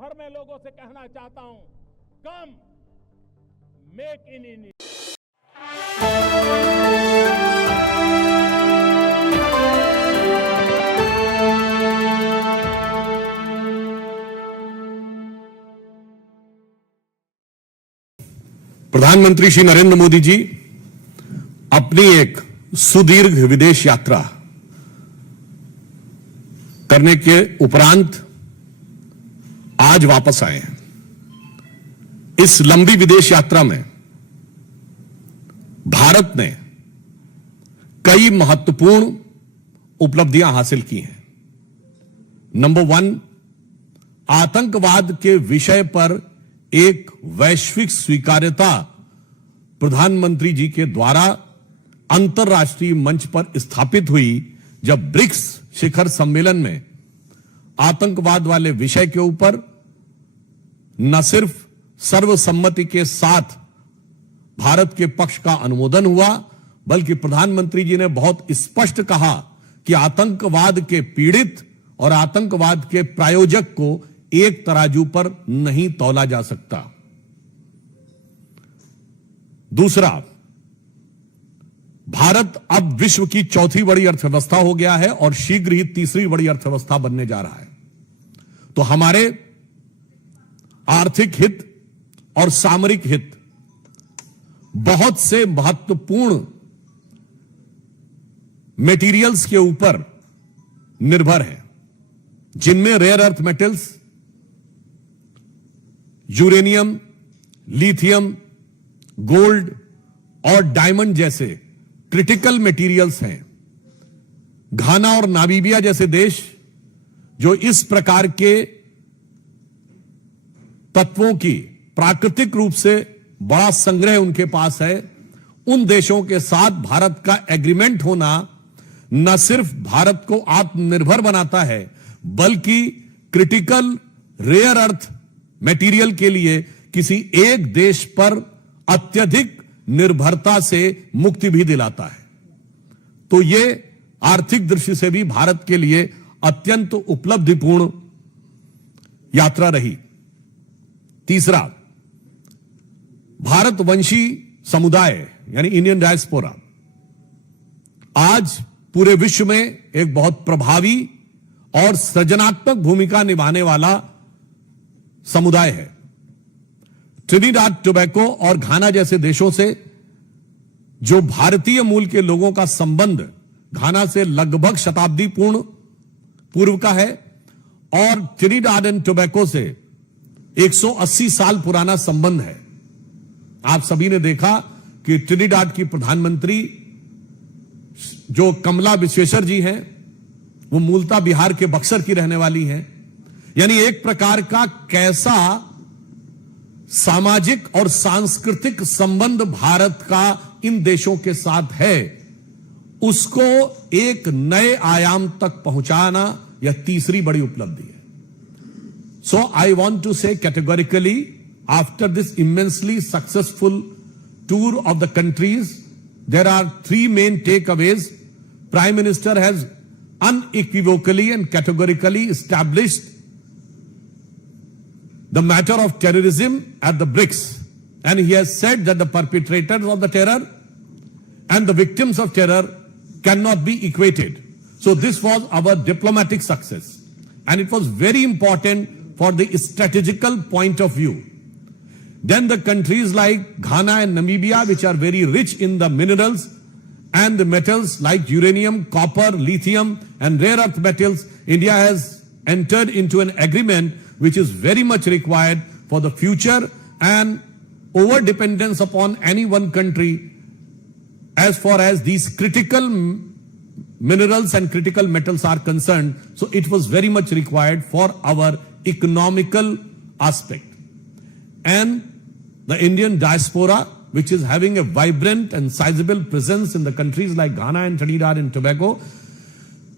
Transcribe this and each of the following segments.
भर में लोगों से कहना चाहता हूं, कम मेक इन इंडिया। प्रधानमंत्री श्री नरेंद्र मोदी जी अपनी एक सुदीर्घ विदेश यात्रा करने के उपरांत आज वापस आए हैं। इस लंबी विदेश यात्रा में भारत ने कई महत्वपूर्ण उपलब्धियां हासिल की हैं। नंबर 1, आतंकवाद के विषय पर एक वैश्विक स्वीकार्यता प्रधानमंत्री जी के द्वारा अंतर्राष्ट्रीय मंच पर स्थापित हुई, जब ब्रिक्स शिखर सम्मेलन में आतंकवाद वाले विषय के ऊपर न सिर्फ सर्वसम्मति के साथ भारत के पक्ष का अनुमोदन हुआ, बल्कि प्रधानमंत्री जी ने बहुत स्पष्ट कहा कि आतंकवाद के पीड़ित और आतंकवाद के प्रायोजक को एक तराजू पर नहीं तौला जा सकता। दूसरा, भारत अब विश्व की चौथी बड़ी अर्थव्यवस्था हो गया है और शीघ्र ही तीसरी बड़ी अर्थव्यवस्था बनने जा रहा है। तो हमारे आर्थिक हित और सामरिक हित बहुत से महत्वपूर्ण मेटीरियल्स के ऊपर निर्भर है, जिनमें rare earth metals, uranium, lithium, gold और डायमंड जैसे क्रिटिकल मटेरियल्स हैं। घाना और नामीबिया जैसे देश जो इस प्रकार के तत्वों की प्राकृतिक रूप से बड़ा संग्रह उनके पास है, उन देशों के साथ भारत का एग्रीमेंट होना न सिर्फ भारत को आत्मनिर्भर बनाता है, बल्कि क्रिटिकल रेयर अर्थ मटेरियल के लिए किसी एक देश पर अत्यधिक निर्भरता से मुक्ति भी दिलाता है। तो यह आर्थिक दृष्टि से भी भारत के लिए अत्यंत उपलब्धिपूर्ण यात्रा रही। तीसरा, भारतवंशी समुदाय यानी इंडियन डायस्पोरा आज पूरे विश्व में एक बहुत प्रभावी और सृजनात्मक भूमिका निभाने वाला समुदाय है। ट्रिनिडाद टोबैको और घाना जैसे देशों से जो भारतीय मूल के लोगों का संबंध घाना से लगभग शताब्दी पूर्व का है, और ट्रिनिडाद एंड टोबैको से 180 साल पुराना संबंध है। आप सभी ने देखा कि ट्रिनिडाद की प्रधानमंत्री जो कमला विश्वेश्वर जी हैं, वो मूलतः बिहार के बक्सर की रहने वाली हैं। यानी एक प्रकार का कैसा सामाजिक और सांस्कृतिक संबंध भारत का इन देशों के साथ है, उसको एक नए आयाम तक पहुंचाना यह तीसरी बड़ी उपलब्धि है। So I want to say categorically, after this immensely successful tour of the countries, there are 3 main takeaways. Prime minister has unequivocally and categorically established the matter of terrorism at the BRICS, and he has said that the perpetrators of the terror and the victims of terror cannot be equated. So this was our diplomatic success, and it was very important for the strategical point of view. Then the countries like Ghana and Namibia, which are very rich in the minerals and the metals like uranium, copper, lithium and rare earth metals, India has entered into an agreement which is very much required for the future, and over dependence upon any one country as far as these critical minerals and critical metals are concerned. So it was very much required for our economical aspect. And the Indian diaspora, which is having a vibrant and sizable presence in the countries like Ghana and Trinidad and Tobago,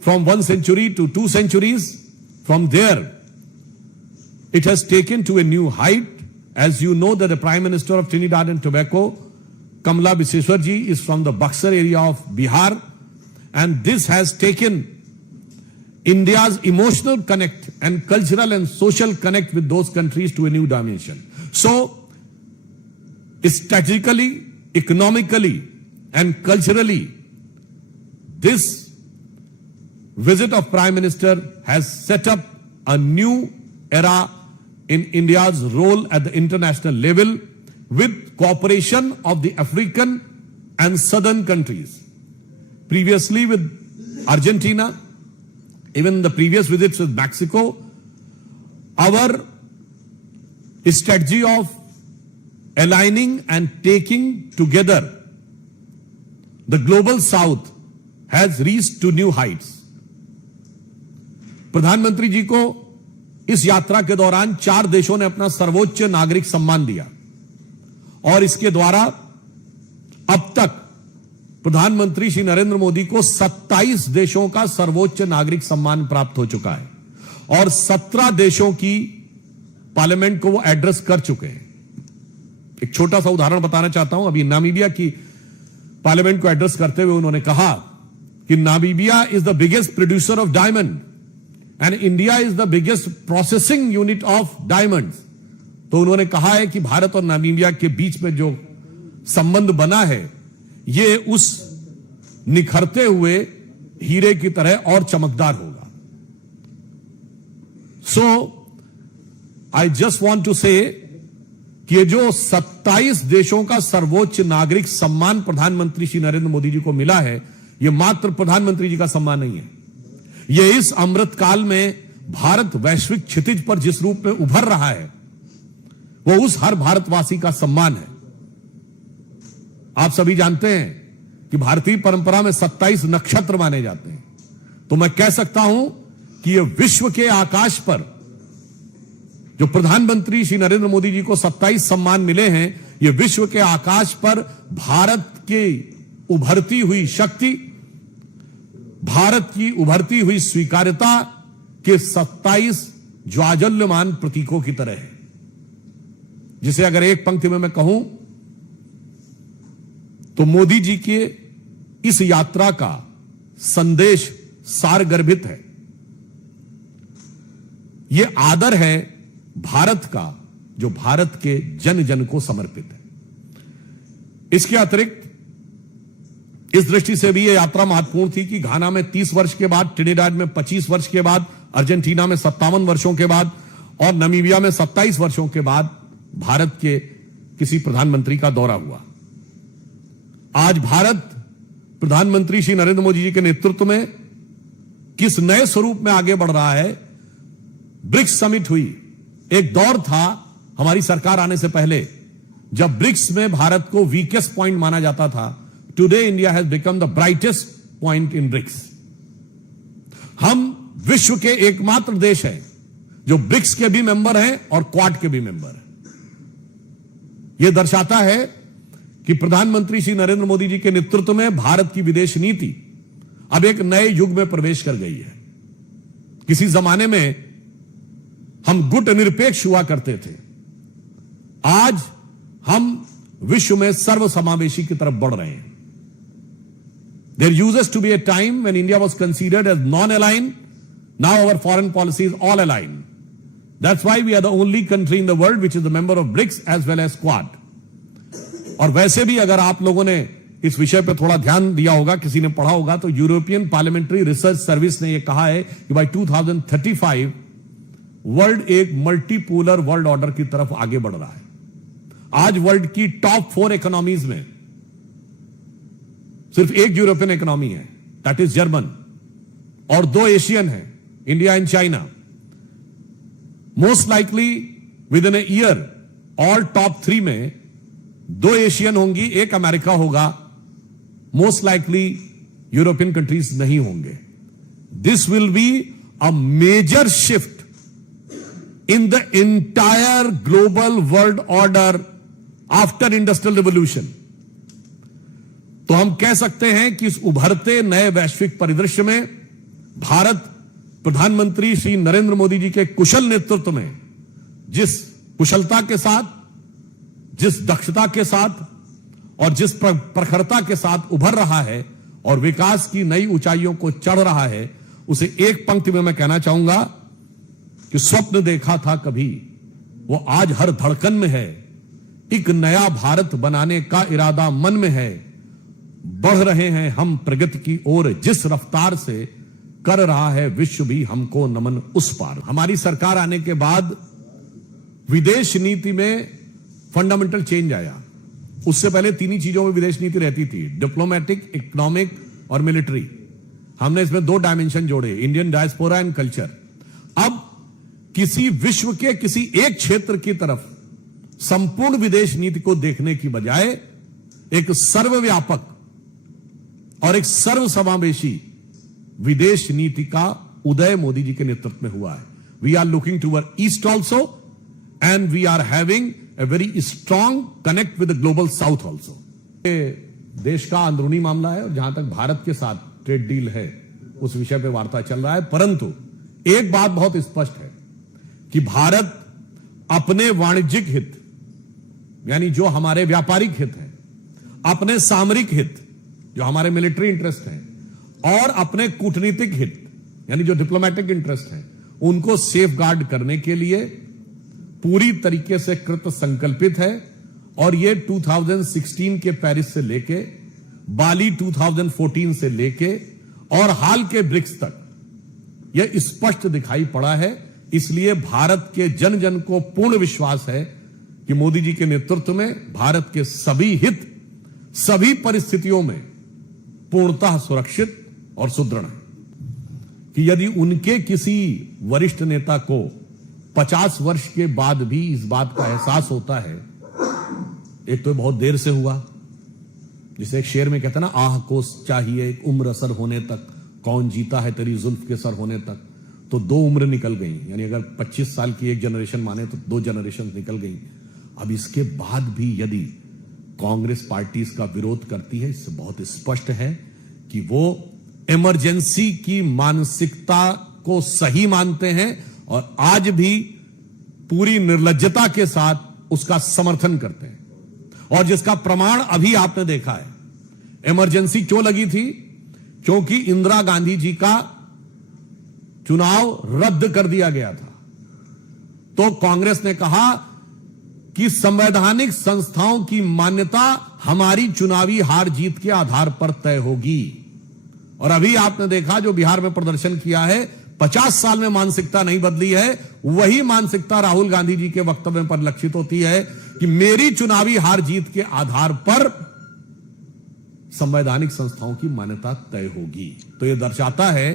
from 1 century to 2 centuries, from there, it has taken to a new height. As you know that the Prime Minister of Trinidad and Tobago, Kamala Vishweshwar ji, is from the Buxar area of Bihar, and this has taken India's emotional connect and cultural and social connect with those countries to a new dimension. So, strategically, economically, and culturally, this visit of Prime Minister has set up a new era in India's role at the international level with cooperation of the African and southern countries. Previously with Argentina, even the previous visits with Mexico, our strategy of aligning and taking together the global south has reached to new heights. प्रधानमंत्री जी को इस यात्रा के दौरान 4 देशों ने अपना सर्वोच्च नागरिक सम्मान दिया और इसके द्वारा अब तक प्रधानमंत्री श्री नरेंद्र मोदी को 27 देशों का सर्वोच्च नागरिक सम्मान प्राप्त हो चुका है और 17 देशों की पार्लियामेंट को वो एड्रेस कर चुके हैं। एक छोटा सा उदाहरण बताना चाहता हूं। अभी नामीबिया की पार्लियामेंट को एड्रेस करते हुए उन्होंने कहा कि Namibia is the biggest producer of diamond and India is the biggest processing unit of diamonds. तो उन्होंने कहा है कि भारत और नामीबिया के बीच में जो संबंध बना है ये उस निखरते हुए हीरे की तरह और चमकदार होगा। सो आई जस्ट वांट टू से कि ये जो 27 देशों का सर्वोच्च नागरिक सम्मान प्रधानमंत्री श्री नरेंद्र मोदी जी को मिला है, ये मात्र प्रधानमंत्री जी का सम्मान नहीं है। ये इस अमृत काल में भारत वैश्विक क्षितिज पर जिस रूप में उभर रहा है वो उस हर भारतवासी का सम्मान है। आप सभी जानते हैं कि भारतीय परंपरा में 27 नक्षत्र माने जाते हैं, तो मैं कह सकता हूं कि ये विश्व के आकाश पर जो प्रधानमंत्री श्री नरेंद्र मोदी जी को 27 सम्मान मिले हैं, ये विश्व के आकाश पर भारत की उभरती हुई शक्ति, भारत की उभरती हुई स्वीकार्यता के 27 ज्वाजल्यमान प्रतीकों की तरह है, जिसे अगर एक पंक्ति में मैं कहूं तो मोदी जी के इस यात्रा का संदेश सारगर्भित है। यह आदर है भारत का जो भारत के जन जन को समर्पित है। इसके अतिरिक्त इस दृष्टि से भी यह यात्रा महत्वपूर्ण थी कि घाना में 30 वर्ष के बाद, ट्रिनिडाद में 25 वर्ष के बाद, अर्जेंटीना में 57 वर्षों के बाद और नामीबिया में 27 वर्षों के बाद भारत के किसी प्रधानमंत्री का दौरा हुआ। आज भारत प्रधानमंत्री श्री नरेंद्र मोदी जी के नेतृत्व में किस नए स्वरूप में आगे बढ़ रहा है। ब्रिक्स समिट हुई। एक दौर था हमारी सरकार आने से पहले जब ब्रिक्स में भारत को वीकेस्ट पॉइंट माना जाता था। Today India has become the brightest point in BRICS. हम विश्व के एकमात्र देश हैं जो ब्रिक्स के भी मेंबर हैं और क्वाड के भी मेंबर हैं। यह दर्शाता है कि प्रधानमंत्री श्री नरेंद्र मोदी जी के नेतृत्व में भारत की विदेश नीति अब एक नए युग में प्रवेश कर गई है। किसी जमाने में हम गुट निरपेक्ष हुआ करते थे, आज हम विश्व में सर्वसमावेशी की तरफ बढ़ रहे हैं। There used to be a time when India was considered as non-aligned. Now our foreign policy is all aligned. That's why we are the only country in the world which is a member of BRICS as well as Quad. और वैसे भी अगर आप लोगों ने इस विषय पर थोड़ा ध्यान दिया होगा, किसी ने पढ़ा होगा, तो यूरोपियन पार्लियामेंट्री रिसर्च सर्विस ने यह कहा है कि बाय 2035 वर्ल्ड एक मल्टीपोलर वर्ल्ड ऑर्डर की तरफ आगे बढ़ रहा है। आज वर्ल्ड की टॉप 4 इकोनॉमीज में सिर्फ एक यूरोपियन इकोनॉमी है, दैट इज जर्मन, और 2 एशियन है, India and China. Most likely with in a year all top 3 में 2 एशियन होंगी, 1 अमेरिका होगा। मोस्ट लाइकली यूरोपियन कंट्रीज नहीं होंगे। This will be a major shift in the entire global world order after industrial revolution। तो हम कह सकते हैं कि इस उभरते नए वैश्विक परिदृश्य में भारत प्रधानमंत्री श्री नरेंद्र मोदी जी के कुशल नेतृत्व में जिस कुशलता के साथ, जिस दक्षता के साथ और जिस प्रखरता के साथ उभर रहा है और विकास की नई ऊंचाइयों को चढ़ रहा है, उसे एक पंक्ति में मैं कहना चाहूंगा कि स्वप्न देखा था कभी, वो आज हर धड़कन में है। एक नया भारत बनाने का इरादा मन में है। बढ़ रहे हैं हम प्रगति की ओर, जिस रफ्तार से कर रहा है विश्व भी हमको नमन उस पार। हमारी सरकार आने के बाद विदेश नीति में फंडामेंटल चेंज आया। उससे पहले तीन ही चीजों में विदेश नीति रहती थी, डिप्लोमेटिक, इकोनॉमिक और मिलिट्री। हमने इसमें 2 डायमेंशन जोड़े, इंडियन डायस्पोरा एंड कल्चर। अब किसी विश्व के किसी एक क्षेत्र की तरफ संपूर्ण विदेश नीति को देखने की बजाय एक सर्वव्यापक और एक सर्वसमावेशी विदेश नीति का उदय मोदी जी के नेतृत्व में हुआ है। We are looking toward east also and we are having a very strong connect with the global south also. देश का अंदरूनी मामला है और जहां तक भारत के साथ ट्रेड डील है उस विषय पे वार्ता चल रहा है, परंतु एक बात बहुत स्पष्ट है कि भारत अपने वाणिज्यिक हित, यानी जो हमारे व्यापारिक हित हैं, अपने सामरिक हित जो हमारे मिलिट्री इंटरेस्ट हैं, और अपने कूटनीतिक हित यानी जो डिप्लोमेटिक इंटरेस्ट हैं, उनको सेफ गार्ड करने के लिए पूरी तरीके से कृत संकल्पित है। और ये 2016 के पेरिस से लेके, बाली 2014 से लेके और हाल के ब्रिक्स तक यह स्पष्ट दिखाई पड़ा है। इसलिए भारत के जन जन को पूर्ण विश्वास है कि मोदी जी के नेतृत्व में भारत के सभी हित सभी परिस्थितियों में पूर्णतः सुरक्षित और सुदृढ़ है। कि यदि उनके किसी वरिष्ठ नेता को 50 वर्ष के बाद भी इस बात का एहसास होता है, एक तो बहुत देर से हुआ, जिसे एक शेर में कहता ना, आह को चाहिए एक उम्र असर होने तक, कौन जीता है तेरी जुल्फ के सर होने तक। तो 2 उम्र निकल गई, यानी अगर 25 साल की एक जनरेशन माने तो 2 जनरेशन निकल गई। अब इसके बाद भी यदि कांग्रेस पार्टी इसका विरोध करती है, इससे बहुत स्पष्ट है कि वो इमरजेंसी की मानसिकता को सही मानते हैं और आज भी पूरी निर्लज्जता के साथ उसका समर्थन करते हैं। और जिसका प्रमाण अभी आपने देखा है। इमरजेंसी क्यों लगी थी? क्योंकि इंदिरा गांधी जी का चुनाव रद्द कर दिया गया था। तो कांग्रेस ने कहा कि संवैधानिक संस्थाओं की मान्यता हमारी चुनावी हार जीत के आधार पर तय होगी। और अभी आपने देखा जो बिहार में प्रदर्शन किया है, 50 साल में मानसिकता नहीं बदली है। वही मानसिकता राहुल गांधी जी के वक्तव्य में परिलक्षित होती है कि मेरी चुनावी हार जीत के आधार पर संवैधानिक संस्थाओं की मान्यता तय होगी। तो यह दर्शाता है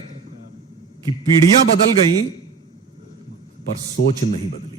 कि पीढ़ियां बदल गई पर सोच नहीं बदली।